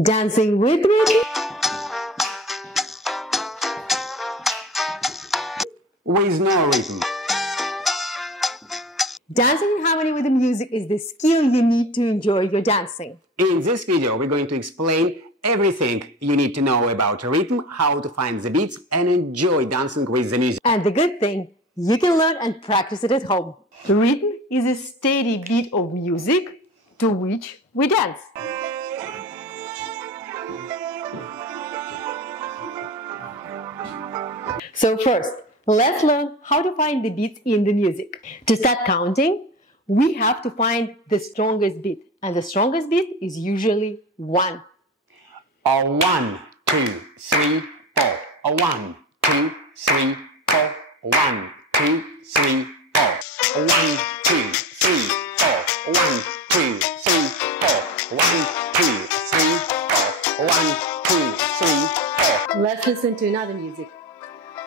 Dancing with rhythm. With no rhythm. Dancing in harmony with the music is the skill you need to enjoy your dancing. In this video, we're going to explain everything you need to know about rhythm, how to find the beats and enjoy dancing with the music. And the good thing, you can learn and practice it at home. Rhythm is a steady beat of music to which we dance. So first, let's learn how to find the beats in the music. To start counting, we have to find the strongest beat. And the strongest beat is usually 1. A 1, 2, 3, 4. A 1, 2, 3, 4. 1, 2, 3, 4. 1, 2, 3, 4. 1, 2, 3, 4. 1, 2, 3, 4. 1, 2, 3, 4. Let's listen to another music.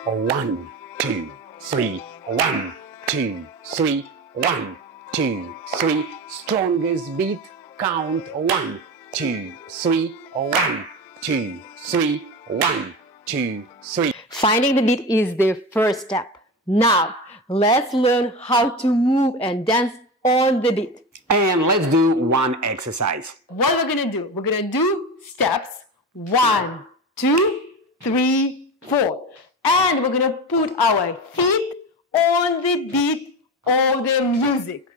1, 2, 3, 1, 2, 3, 1, 2, 3. Strongest beat, count 1, 2, 3, 1, 2, 3, 1, 2, 3. Finding the beat is the first step. Now, let's learn how to move and dance on the beat. And let's do one exercise. What we're gonna do? We're gonna do steps 1, 2, 3, 4. And we're gonna put our feet on the beat of the music.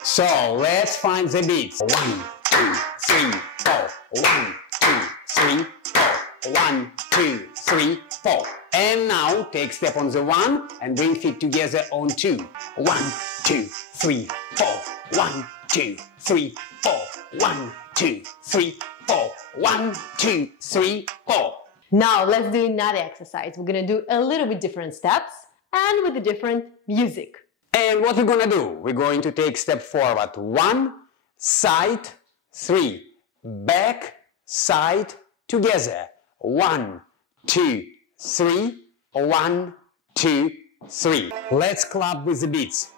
So let's find the beats. 1, 2, 3, 4. 1, 2, 3, 4. 1, 2, 3, 4. And now take step on the 1 and bring feet together on 2. 1, 2, 3, 4. 1, 2, 3, 4. 1, 2, 3, 4. 1, 2, 3, 4. Now let's do another exercise. We're gonna do a little bit different steps and with a different music. And what we're gonna do? We're going to take step forward. 1, side, 3, back, side, together. 1, 2, 3, 1, 2, 3. Let's clap with the beats.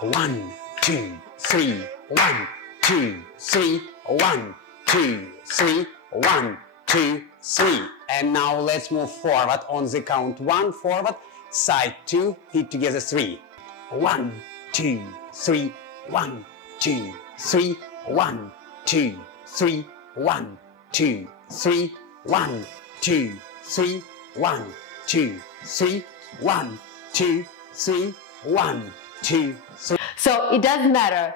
1, 2, 3, 1, 2, 3, 1, 2, 3, 1, 2, 3. And now let's move forward on the count 1, forward, side 2, feet together 3. 1, 2, 3, 1, 2, 3, 1, 2, 3, 1, 2, 3, 1, 2, 3, 1, 2, 3, 1, 2, 3, 1, 2, 3. So it doesn't matter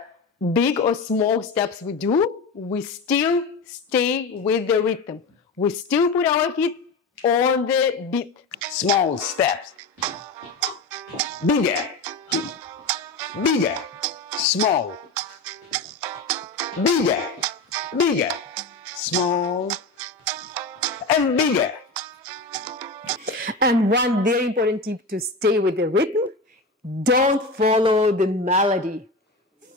big or small steps we do, we still stay with the rhythm. We still put our feet on the beat. Small steps. Bigger. Bigger. Small. Bigger. Bigger. Small. And bigger. And one very important tip to stay with the rhythm, don't follow the melody.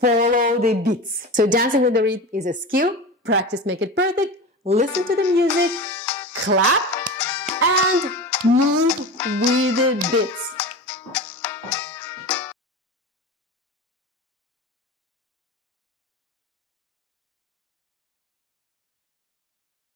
Follow the beats. So dancing with the rhythm is a skill. Practice make it perfect. Listen to the music, clap, and move with the beats.